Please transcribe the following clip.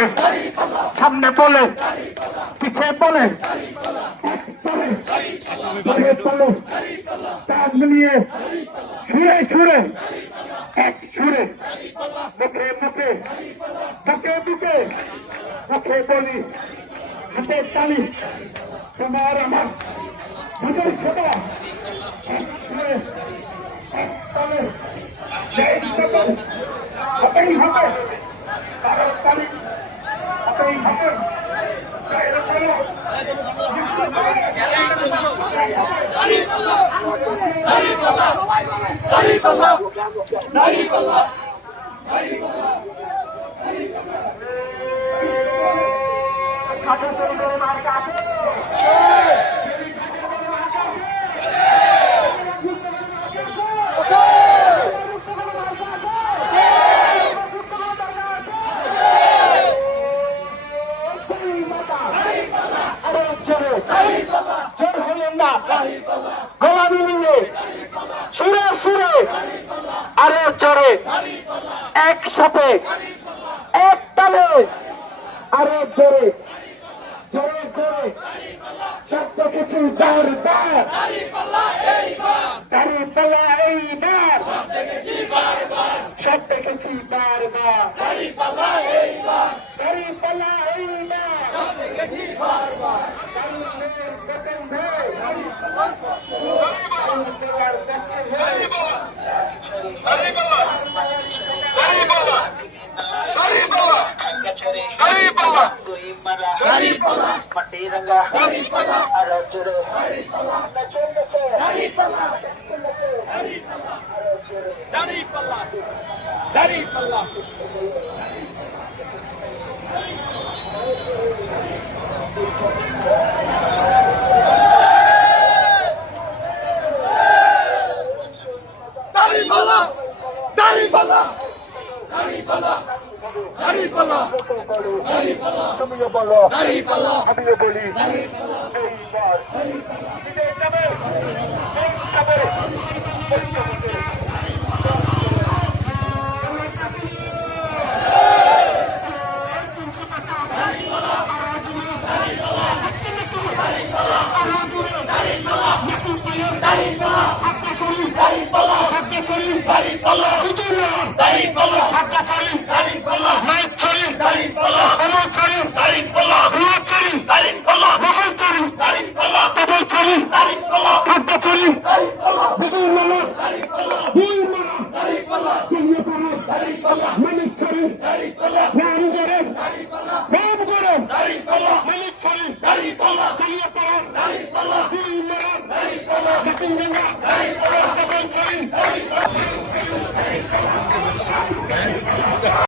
বলে সামনে বলে পিছে বলে বলে তাক নিয়ে ছুঁড়ে ছুঁড়ে এক ছুঁড়ে মুখে মুখে বুকে বুকে মুখে বলি হাতে তালি তোমার আমার দুজন ছোট এক ছুঁড়ে এক তালে হতেই হবে তাদের তালি হতেই হবে সুরে সুরে আরো জোরে একসাথে এক তালে আরো জোরে জোরে জোরে সব দেখেছি বারবার দাঁড়িপাল্লা এইবার সব দেখেছি বারবার দাঁড়িপাল্লা এইবার Matiranga, Arachuru, তুমিও বলো আমিও বলি এইবার Dari